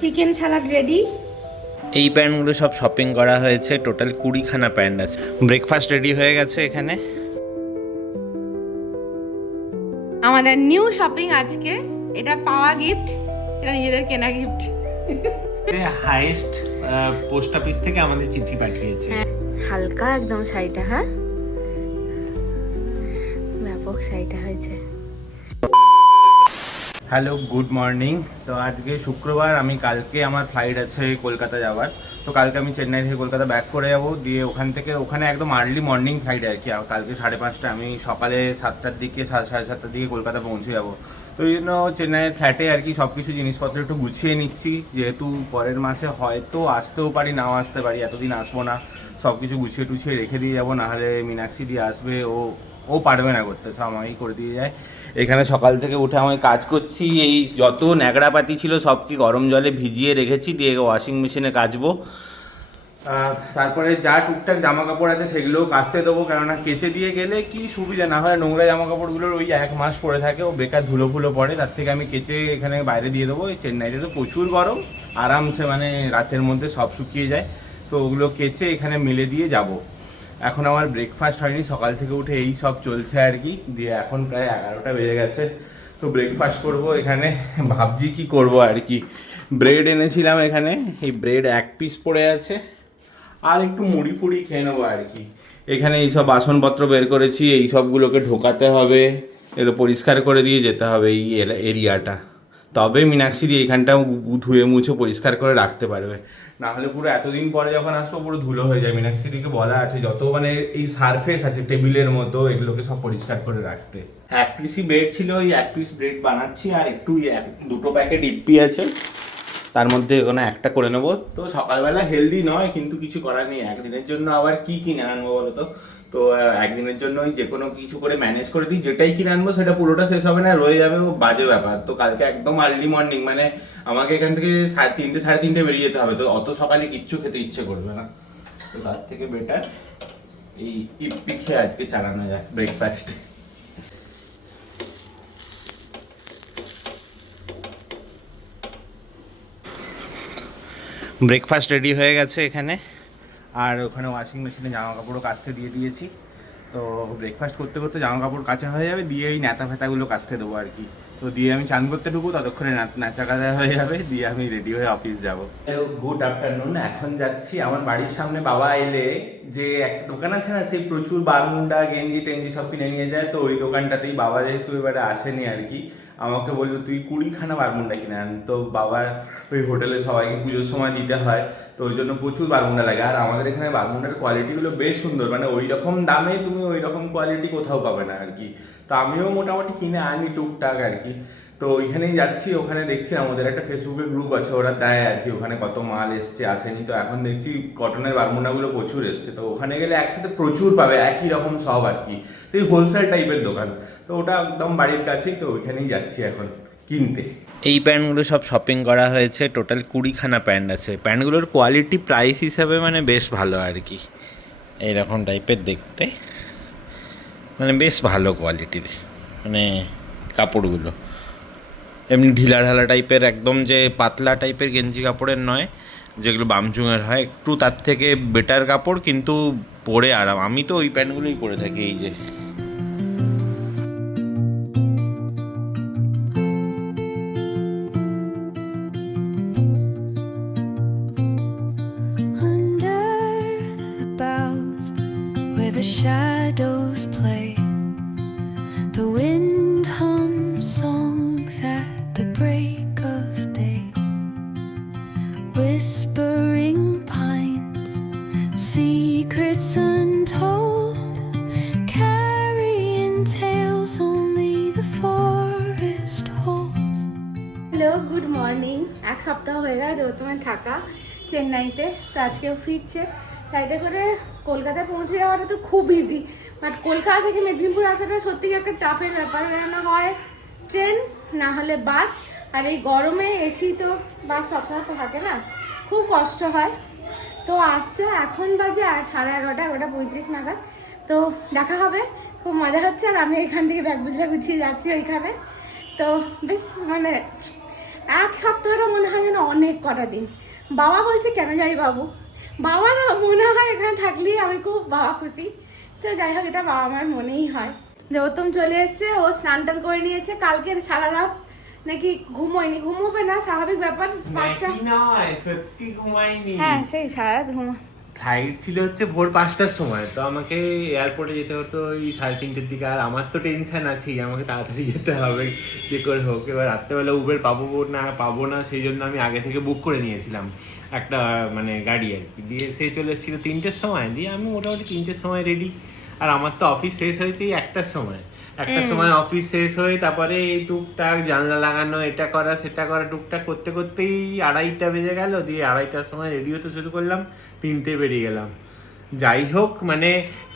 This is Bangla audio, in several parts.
Chicken salad ready. এই প্যান্টগুলো সব শপিং করা হয়েছে, টোটাল 20খানা প্যান্ট আছে। ব্রেকফাস্ট রেডি হয়ে গেছে এখানে। আমাদের নিউ শপিং আজকে, এটা পাওয়া গিফট, এটা নিজেদের কেনা গিফট। হাইয়েস্ট পোস্ট অফিস থেকে আমাদের চিঠি পাঠিয়েছে। হালকা একদম শাড়িটা, হ্যাঁ ব্যাপক শাড়িটা হয়েছে। Hello, good morning. তো আজকে শুক্রবার, আমি কালকে আমার ফ্লাইট আছে কলকাতা যাওয়ার। তো কালকে আমি চেন্নাই থেকে কলকাতা ব্যাক করে যাবো, দিয়ে ওখানে একদম আর্লি মর্নিং ফ্লাইট আর কি। কালকে 5:30টায়, আমি সকালে 7টার দিকে 7:30টার দিকে কলকাতা পৌঁছে যাবো। তো এই জন্য চেন্নাইয়ের ফ্ল্যাটে আর কি সব কিছু জিনিসপত্র একটু গুছিয়ে নিচ্ছি, যেহেতু পরের মাসে হয়তো আসতেও পারি, নাও আসতে পারি, এতদিন আসবো না। সব কিছু গুছিয়ে টুছিয়ে রেখে দিয়ে যাবো, নাহলে মীনাক্ষী দিয়ে আসবে, ও পারবে না করতে, সব আমাকেই করে দিয়ে যায়। এখানে সকাল থেকে উঠে আমি কাজ করছি, এই যত ন্যাকড়াপাতি ছিল সব কি গরম জলে ভিজিয়ে রেখেছি, দিয়ে ওয়াশিং মেশিনে কাচবো। তারপরে যা টুকটাক জামা কাপড় আছে সেগুলোও কাচতে দেবো, কেননা কেচে দিয়ে গেলে কি সুবিধা, না হয় নোংরা জামা কাপড়গুলোর ওই 1 মাস পরে থাকে, ও বেকার ধুলো ফুলো পড়ে, তার থেকে আমি কেচে এখানে বাইরে দিয়ে দেবো। চেন্নাইতে তো প্রচুর গরম, আরামসে মানে রাতের মধ্যে সব শুকিয়ে যায়। তো ওগুলো কেচে এখানে মেলে দিয়ে যাব। এখন আমার ব্রেকফাস্ট হয়নি, সকাল থেকে উঠে এই সব চলছে আর কি। দিয়ে এখন প্রায় 11টা বেজে গেছে। তো ব্রেকফাস্ট করব এখানে, ভাবছি কি করব আর কি। ব্রেড এনেছিলাম এখানে, এই ব্রেড 1 পিস পড়ে আছে, আর একটু মুড়ি ফুড়ি খেয়ে নেবো আর কি। এখানে এইসব বাসনপত্র বের করেছি, এই সবগুলোকে ঢোকাতে হবে, এগুলো পরিষ্কার করে দিয়ে যেতে হবে এই এরিয়াটা, তবে মীনাক্ষী দিয়ে এইখানটাও ধুয়ে মুছে পরিষ্কার করে রাখতে পারবে। না হলে পুরো এতদিন পরে যখন আসবো পুরো ধুলো হয়ে যায়। মীনাক্ষী দিকে বলা আছে যত মানে এই সারফেস আছে টেবিলের মতো, এগুলোকে সব পরিষ্কার করে রাখতে। 1 পিসই ব্রেড ছিল, ওই 1 পিস ব্রেড বানাচ্ছি, আর একটু 2টো প্যাকেট ইপ্পি আছে, তার মধ্যে কোনো একটা করে নেবো। তো সকালবেলা হেলদি নয়, কিন্তু কিছু করার নেই, একদিনের জন্য আবার কি কিনে আনবো বলো তো। তো একদিনের জন্য যে কোনো কিছু করে ম্যানেজ করে দিই, যেটাই কিনে আনবো সেটা পুরোটা শেষ হবে না, রয়ে যাবে, ও বাজে ব্যাপার। তো কালকে একদম আর্লি মর্নিং, মানে আমাকে এখান থেকে 3:30 3:30 বেরিয়ে যেতে হবে, তো অত সকালে কিচ্ছু খেতে ইচ্ছে করবে না। তো তার থেকে বেটার এই ইপ্পি খেয়ে আজকে চালানো যায় ব্রেকফাস্ট। ব্রেকফাস্ট রেডি হয়ে গেছে এখানে, আর ওখানে ওয়াশিং মেশিনে জামা কাপড়ও কাচতে দিয়ে দিয়েছি। তো ব্রেকফাস্ট করতে করতে জামা কাপড় কাচা হয়ে যাবে, দিয়ে এই ন্যাতা ফ্যাতাগুলো কাচতে দেবো আর কি। তো দিয়ে আমি চান করতে ঢুকবো, ততক্ষণে নাচা কাচা হয়ে যাবে, দিয়ে আমি রেডি হয়ে অফিস যাবো। Good afternoon. এখন যাচ্ছি আমার বাড়ির সামনে, বাবা এলে যে একটা দোকান আছে না, সেই প্রচুর বারমুন্ডা গেঞ্জি টেঞ্জি সব কিনে নিয়ে যায়। তো ওই দোকানটাতেই বাবা যেহেতু এবারে আসেনি আর কি, আমাকে বললো তুই 20খানা বারমুন্ডা কিনে আন। তো বাবার ওই হোটেলে সবাইকে পুজোর সময় দিতে হয়, তো ওই জন্য প্রচুর বারমুন্ডা লাগে। আর আমাদের এখানে বারমুন্ডার কোয়ালিটিগুলো বেশ সুন্দর, মানে ওই রকম দামে তুমি ওই রকম কোয়ালিটি কোথাও পাবে না আর কি। তো আমিও মোটামুটি কিনে আনি টুকটাক আর কি। তো ওইখানেই যাচ্ছি, ওখানে দেখছি আমাদের একটা ফেসবুকে গ্রুপ আছে, ওরা দেয় আর কি ওখানে কত মাল এসছে আসেনি। তো এখন দেখছি কটনের বারমুন্ডাগুলো প্রচুর এসছে, তো ওখানে গেলে একসাথে প্রচুর পাবে, একই রকম সব আর কি। তো এই হোলসেল টাইপের দোকান, তো ওটা একদম বাড়ির কাছেই, তো ওইখানেই যাচ্ছি এখন কিনতে। এই প্যান্টগুলো সব শপিং করা হয়েছে, টোটাল 20খানা প্যান্ট আছে। প্যান্টগুলোর কোয়ালিটি প্রাইস হিসাবে মানে বেশ ভালো আর কি, এইরকম টাইপের দেখতে, মানে বেশ ভালো কোয়ালিটির, মানে কাপড়গুলো এমনি ঢিলা ঢালা টাইপের, একদম যে পাতলা টাইপের গেঞ্জি কাপড়ের নয়, যেগুলো বামচুঙের হয়, একটু তার থেকে বেটার কাপড়, কিন্তু পরে আরাম। আমি তো ওই প্যান্টগুলোই পরে থাকি, এই যে। Where the shadows play, the wind hums songs at the break of day, whispering pines, secrets untold, carrying tales only the forest holds. Hello, good morning. 1 সপ্তাহ হয়ে গেল তোমার থাকা চেন্নাইতে, তো আজকেও ফিরছে। ফ্লাইটে করে কলকাতায় পৌঁছে যাওয়াটা তো খুব ইজি, বাট কলকাতা থেকে মেদিনীপুর আসাটা সত্যি একটা টাফের ব্যাপার। না হয় ট্রেন, না হলে বাস, আর এই গরমে এসি তো বাস সবসময় থাকে না, খুব কষ্ট হয়। তো আসছে, এখন বাজে 11:30, 11:35 নাগাদ। তো দেখা হবে, খুব মজা হচ্ছে। আর আমি এখান থেকে ব্যাগ বুঝলে গুছিয়ে যাচ্ছি ওইখানে। তো বেশ মানে এক সপ্তাহটা মনে হয় যেন অনেক কটা দিন। বাবা বলছে কেন যাই বাবু, বাবার মনে হয় এখানে থাকলেই আমি খুব বাবা খুশি। তো যাই হোক, এটা বাবা মার মনেই হয়। গৌতম চলে এসছে, ও স্নান টান করে নিয়েছে। কালকে সারা রাত নাকি ঘুমোয়নি, ঘুমোবে না স্বাভাবিক ব্যাপার। 5টা নয়, সত্যি ঘুমাইনি। হ্যাঁ সেই সারা রাত ঘুমো। ফ্লাইট ছিল হচ্ছে ভোর 5টার সময়, তো আমাকে এয়ারপোর্টে যেতে হতো ওই 3:30-র দিকে। আর আমার তো টেনশন আছেই, আমাকে তাড়াতাড়ি যেতে হবে যে করে হোক। এবার রাত্রেবেলা উবের পাবো না সেই জন্য আমি আগে থেকে বুক করে নিয়েছিলাম একটা মানে গাড়ি আর কি। দিয়ে সে চলে এসেছিল 3টের সময়, দিয়ে আমি মোটামুটি 3টের সময় রেডি। আর আমার তো অফিস শেষ হয়েছে এই 1টার সময়। 1টার সময় অফিস শেষ হয়ে তারপরে এই টুকটাক জানলা লাগানো, এটা করা সেটা করা, টুকটাক করতে করতেই 2:30টা বেজে গেল। দিয়ে 2:30টার সময় রেডি হতে শুরু করলাম, 3টে বেরিয়ে গেলাম। যাই হোক, মানে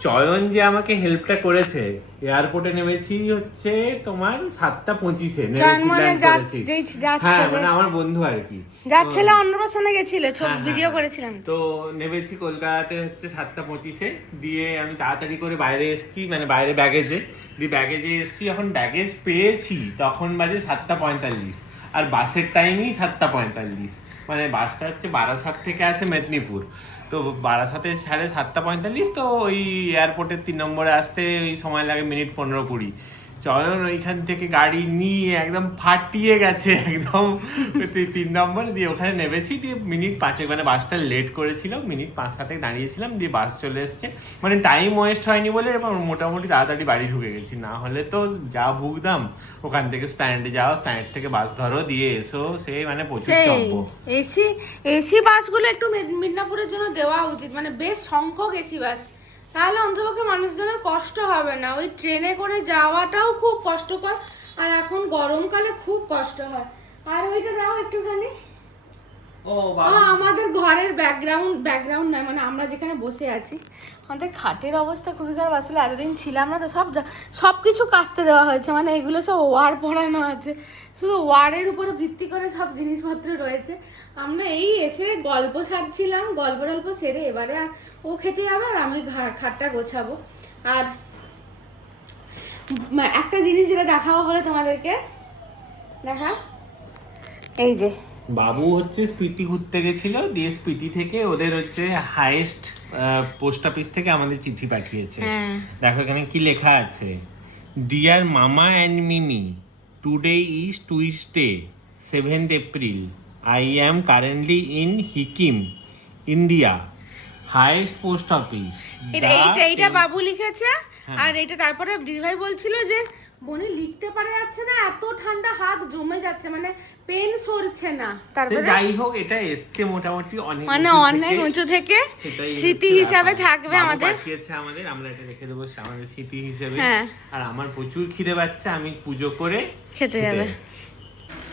চয়ন যে আমাকে হেল্পটা করেছে। এয়ারপোর্টে নেমেছি হচ্ছে তোমার 7:25-এ নেমেছি, ল্যান্ড করেছি। হ্যাঁ মানে আমার বন্ধু আর কি, যার ছেলে অন্নপ্রাশনে গেছিল, ছবি ভিডিও করেছিলাম। তো নেমেছি কলকাতাতে হচ্ছে 7:25-এ। দিয়ে আমি তাড়াতাড়ি করে বাইরে এসেছি, মানে বাইরে ব্যাগেজে এসেছি। যখন ব্যাগেজ পেয়েছি তখন বাজে 7:45, আর বাসের টাইমই 7:45। মানে বাসটা হচ্ছে বারাসাত থেকে আসে মেদিনীপুর, তো বারাসাতে 7:45। তো ওই এয়ারপোর্টের 3 নম্বরে আসতে ওই সময় লাগে মিনিট 15-20। চয়ন ওইখান থেকে গাড়ি নিয়ে একদম ফাটিয়ে গেছে একদম 3 নম্বর। দিয়ে ওখানে নেমেছি, দিয়ে মিনিট 5, মানে বাসটা লেট করেছিল, মিনিট 5-7 দাঁড়িয়েছিলাম। দিয়ে বাস চলে এসছে, মানে টাইম ওয়েস্ট হয়নি বলে এবং মোটামুটি তাড়াতাড়ি বাড়ি ঢুকে গেছি। না হলে তো যা ভুগতাম। ওখান থেকে স্ট্যান্ডে যাও, স্ট্যান্ড থেকে বাস ধরো, দিয়ে এসো, সেই মানে প্রচুর চম্প। এসি বাসগুলো একটু মিদনাপুরের জন্য দেওয়া উচিত, মানে বেশ সংখ্যক এসি বাস, তাহলে অন্ততপক্ষে মানুষজনের কষ্ট হবে না। ওই ট্রেনে করে যাওয়াটাও খুব কষ্টকর, আর এখন গরমকালে খুব কষ্ট হয়। আর ওইটা দাও একটুখানি। আমাদের ঘরের ব্যাকগ্রাউন্ড নয়, মানে আমরা যেখানে বসে আছি আমাদের খাটের অবস্থা খুবই খারাপ। আসলে এতদিন ছিলাম না তো, সব কিছু কাচতে দেওয়া হয়েছে, মানে এগুলো সব ওয়ার পড়ানো আছে, শুধু ওয়ারের উপরে ভিত্তি করে সব জিনিসপত্র রয়েছে। আমরা এই এসে গল্প সারছিলাম, গল্প সেরে এবারে ও খেতে যাবে আর আমি খাটটা গোছাবো। আর একটা জিনিস যেটা দেখাবো বলে তোমাদেরকে, দেখা, এই যে বাবু হচ্ছে স্পিতি ঘুরতে গেছিল, দিয়ে স্পিতি থেকে ওদের হচ্ছে হাইয়েস্ট পোস্ট অফিস থেকে আমাদের চিঠি পাঠিয়েছে। দেখো এখানে কি লেখা আছে, ডিয়ার মামা and Mimi, today is Tuesday 7th April, I am currently in Hikim, India, highest post office. এইটা বাবু লিখেছে। আর এটা তারপরে দিদিভাই বলছিল যে বনি লিখতে পারা যাচ্ছে না, এত ঠান্ডা, হাত জমে যাচ্ছে, মানে পেন সরছে না। তারপরে যাই হোক, এটা এসছে মোটামুটি অনেক উঁচু থেকে, স্মৃতি হিসাবে থাকবে আমাদের। আমরা এটা রেখে দেবো আমাদের স্মৃতি হিসেবে। আর আমার প্রচুর খিদে পাচ্ছে, আমি পুজো করে খেতে যাবে।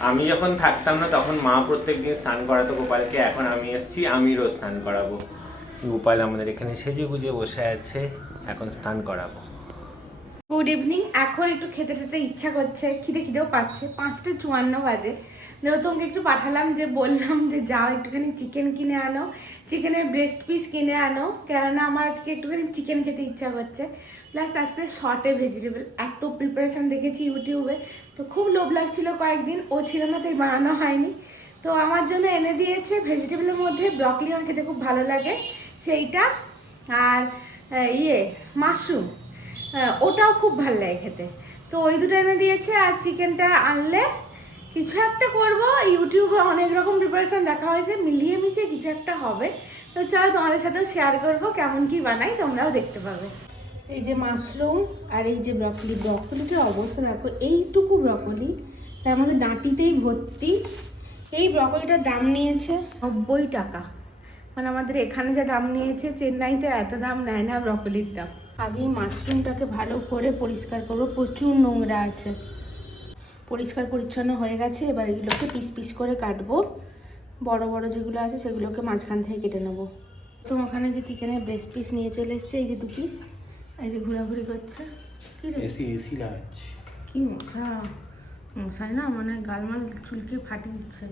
আমি যখন থাকতাম না তখন মা প্রত্যেকদিন স্নান করাতো গোপালকে, এখন আমি এসেছি, আমিরও স্নান করাবো। গোপাল আমাদের এখানে সেজে গুজে বসে আছে, এখন স্নান করাবো। Good evening. এখন একটু খেতে ইচ্ছা করছে, খিদেও পাচ্ছে। 5:54 বাজে। তোমাকে একটু পাঠালাম, যে বললাম যে যাও একটুখানি চিকেন কিনে আনো, চিকেনের ব্রেস্ট পিস কিনে আনো, কেননা আমার আজকে একটুখানি চিকেন খেতে ইচ্ছা করছে। প্লাস আজকে শর্টে ভেজিটেবল, এত প্রিপারেশান দেখেছি ইউটিউবে, তো খুব লোভ লাগছিল কয়েকদিন, ও ছিল না তাই বানানো হয়নি। তো আমার জন্য এনে দিয়েছে ভেজিটেবলের মধ্যে ব্রকলি, আমার খেতে খুব ভালো লাগে সেইটা, আর মাশরুম, ওটাও খুব ভালো লাগে খেতে। তো ওই দুটো এনে দিয়েছে। আর চিকেনটা আনলে কিছু একটা করব, ইউটিউবে অনেক রকম প্রিপারেশান দেখা হয়েছে, মিলিয়ে মিশিয়ে কিছু একটা হবে। তো চলো তোমাদের সাথেও শেয়ার করবো কেমন কি বানাই, তোমরাও দেখতে পাবে। এই যে মাশরুম আর এই যে ব্রকলিটার অবস্থা দেখো, এইটুকু ব্রকলি, তার মধ্যে ডাঁটিতেই ভর্তি। এই ব্রকলিটার দাম নিয়েছে 90 টাকা, মানে আমাদের এখানে যা দাম নিয়েছে, চেন্নাইতে এত দাম নেয় না ব্রকলির দাম। আগেই মাশরুমটাকে ভালো করে পরিষ্কার করবো, প্রচুর নোংরা আছে। পরিষ্কার পরিচ্ছন্ন হয়ে গেছে, এবার এগুলোকে পিস পিস করে কাটবো। বড় বড় যেগুলো আছে সেগুলোকে মাঝখান থেকে কেটে নেবো। তো ওখানে যে চিকেনের ব্রেস্ট পিস নিয়ে চলে এসছে, এই যে 2 পিস, এই যে ঘোরাঘুরি করছে। কি রে কি মশাই না, মানে গালমাল চুলকে ফাটিয়ে দিচ্ছে,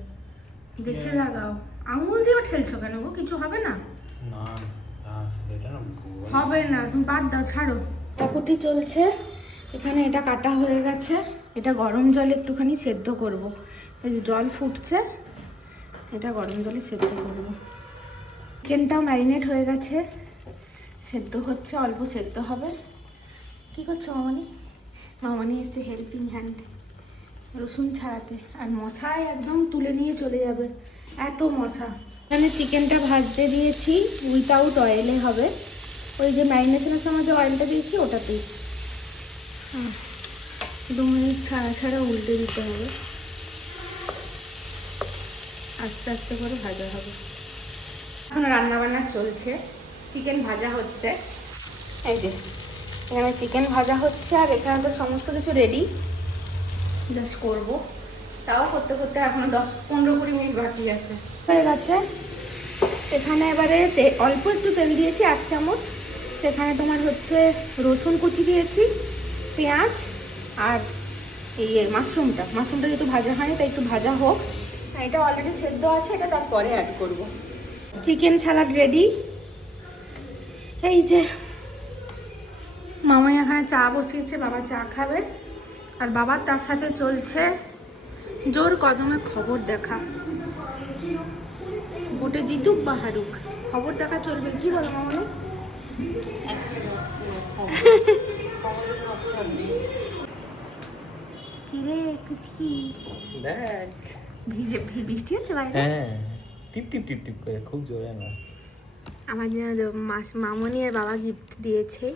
দেখে লাগাও। আঙুল দিয়ে ঠেলছো কেন গো, কিছু হবে না? হবে না, তুমি বাদ দাও, ছাড়ো। কাকুটি চলছে এখানে, এটা কাটা হয়ে গেছে, এটা গরম জলে একটুখানি সেদ্ধ করব। এই যে জল ফুটছে, এটা গরম জলে সেদ্ধ করবো। চিকেনটাও ম্যারিনেট হয়ে গেছে, সেদ্ধ হচ্ছে, অল্প সেদ্ধ হবে। কি করছো মামনি? মামনি এসছে হেল্পিং হ্যান্ড রসুন ছাড়াতে, আর মশাই একদম তুলে নিয়ে চলে যাবে, এত মশা। এখানে চিকেনটা ভাজতে দিয়েছি, উইথাউট অয়েলে হবে, ওই যে ম্যারিনেশনের সময় যে অয়েলটা দিয়েছি ওটাতেই। 2 মিনিট ছাড়া ছাড়া উল্টে দিতে হবে, আস্তে আস্তে করে ভাজা হবে। এখন রান্নাবান্না চলছে, চিকেন ভাজা হচ্ছে। এই যে এখানে চিকেন ভাজা হচ্ছে, আর এখানে তো সমস্ত কিছু রেডি, জাস্ট করবো। তাও করতে করতে এখনো 10-15-20 মিনিট বাকি আছে, হয়ে গেছে। এখানে এবারে অল্প একটু তেল দিয়েছি, 1 চামচ। সেখানে তোমার হচ্ছে রসুন কুচি দিয়েছি, পেঁয়াজ, আর এই মাশরুমটা যেহেতু ভাজা হয়নি তাই একটু ভাজা হোক। এটা অলরেডি সেদ্ধ আছে, এটা তারপরে অ্যাড করব। Chicken salad ready. এই যে মামা এখানে চা বসিয়েছে, বাবা চা খাবে, আর বাবার তার সাথে চলছে জোর কদমে খবর দেখা। ভোটে জিতুক বা হারুক, খবর দেখা চলবে। কি বলো মামনি? কিরে কুচকি, দেখ বৃষ্টি হচ্ছে বাইরে? হ্যাঁ, টিপ টিপ টিপ টিপ করে, খুব জোরে না। আমার জন্য মামনি আর বাবা গিফট দিয়েছে,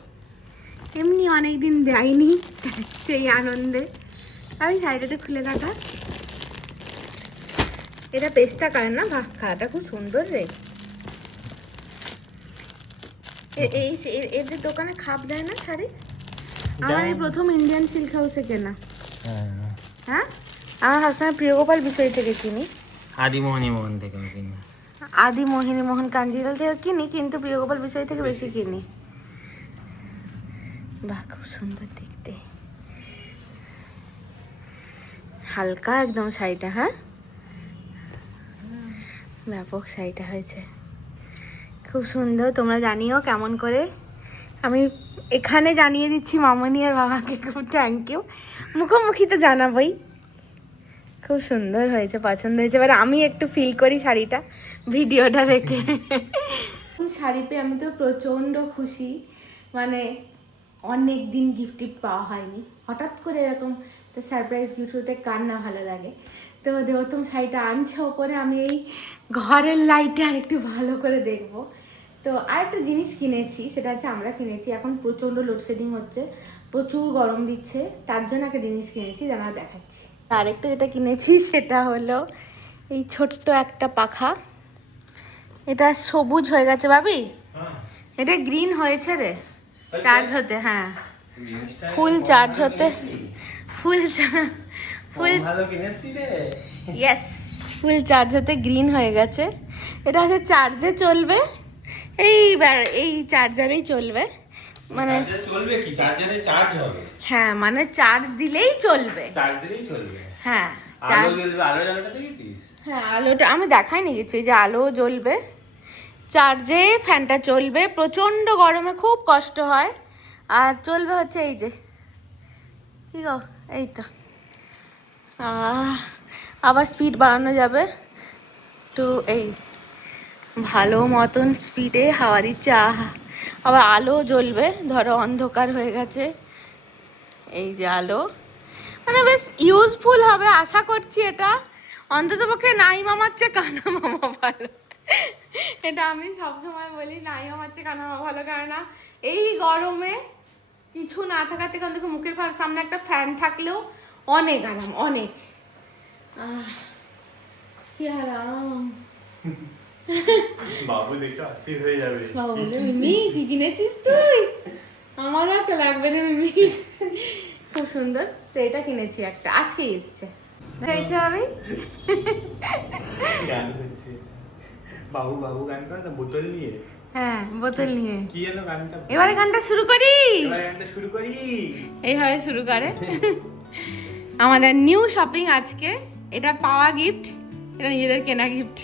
এমনি অনেকদিন দেয়নি, সেই আনন্দে। আমি সাইডে খুলে কাটা, এটা পেস্তা কালার না, বাহ খাওয়াটা খুব সুন্দর রে। এদের দোকানে খাপ দেয় না শাড়ি? আমার এই প্রথম ইন্ডিয়ান সিল্ক হাউসে কেনা। হ্যাঁ, আমার সবসময় প্রিয়গোপাল বিষয় থেকে কিনি, আদিমোহনী মোহন থেকে কিনি, আদি মোহিনী মোহন কাঞ্জিলাল থেকে কিনি, কিন্তু প্রিয়গোপাল বিষয় থেকে বেশি কিনি। বাহ খুব সুন্দর দেখতে, হালকা একদম শাড়িটা। হ্যাঁ, ব্যাপক শাড়িটা হয়েছে, খুব সুন্দর। তোমরা জানিও কেমন করে। আমি এখানে জানিয়ে দিচ্ছি মামনি আর বাবাকে, খুব থ্যাংক ইউ। মুখোমুখি তো জানাবই, খুব সুন্দর হয়েছে, পছন্দ হয়েছে। এবার আমি একটু ফিল করি শাড়িটা ভিডিওটা দেখে। শাড়ি পেয়ে আমি তো প্রচণ্ড খুশি, মানে অনেক দিন গিফট পাওয়া হয়নি, হঠাৎ করে এরকম একটা সারপ্রাইজ গিফট হতে কার না ভালো লাগে। তো দেবতম শাড়িটা আনছে ওপরে, আমি এই ঘরের লাইটে আর একটু ভালো করে দেখবো। তো আরেকটা জিনিস কিনেছি, সেটা হচ্ছে আমরা কিনেছি, এখন প্রচণ্ড লোডশেডিং হচ্ছে, প্রচুর গরম দিচ্ছে, তার জন্য একটা জিনিস কিনেছি, জানা দেখাচ্ছি। আরেকটা যেটা কিনেছি সেটা হলো এই ছোট্ট একটা পাখা, এটা সবুজ হয়ে গেছে ভাবি, এটা গ্রিন হয়েছে রে চার্জ হতে। হ্যাঁ, ফুল চার্জ হতে, ফুল ভালো কিনেছি রে। ইয়েস, ফুল চার্জ হতে গ্রিন হয়ে গেছে। এটা হচ্ছে চার্জে চলবে, এই চার্জারেই চলবে, মানে চলবে কি, চার্জারে চার্জ হবে? হ্যাঁ, মানে চার্জ দিলেই চলবে, চার্জ দিলেই চলবে। হ্যাঁ আলো জ্বলবে, আলো জ্বালাটা দেখেছিস? হ্যাঁ, আলোটা আমি দেখাইনি কিছু, এই যে আলো জ্বলবে, চার্জে ফ্যানটা চলবে। প্রচণ্ড গরমে খুব কষ্ট হয়, আর চলবে হচ্ছে এই যে, কি গো, এই তো। আবার স্পিড বাড়ানো যাবে, একটু এই ভালো মতন স্পিডে হাওয়া দিচ্ছে। আবার আলো জ্বলবে, ধরো অন্ধকার হয়ে গেছে, এই যে আলো, মানে বেশ ইউজফুল হবে আশা করছি। এটা অন্তত পক্ষে নাই মামার চেয়ে কানা মামা ভালো, এটা আমি সবসময় বলি, নাই মামার চেয়ে কানা মামা ভালো। কেননা এই গরমে কিছু না থাকার থেকে অন্তত মুখের সামনে একটা ফ্যান থাকলেও অনেক আরাম, অনেক। কি আরাম। বাবু দেখে অস্থির হয়ে যাবে। বাবু বলে, মিমি কি কিনেছিস তুই? আমারও একটা লাগবে রে মিমি, খুব সুন্দর। তো এটা কিনেছি একটা, আজকে এসছে। দেখেছি আমি গান হচ্ছে, বাবু বাবু গান করে না, বোতল নিয়ে। হ্যাঁ, বোতল নিয়ে। কি এলো গানটা? এবারে গানটা শুরু করি, এবারে গানটা শুরু করি। এইভাবে শুরু করে। আমাদের নিউ শপিং আজকে, এটা পাওয়া গিফট, এটা নিজেদের কেনা গিফট।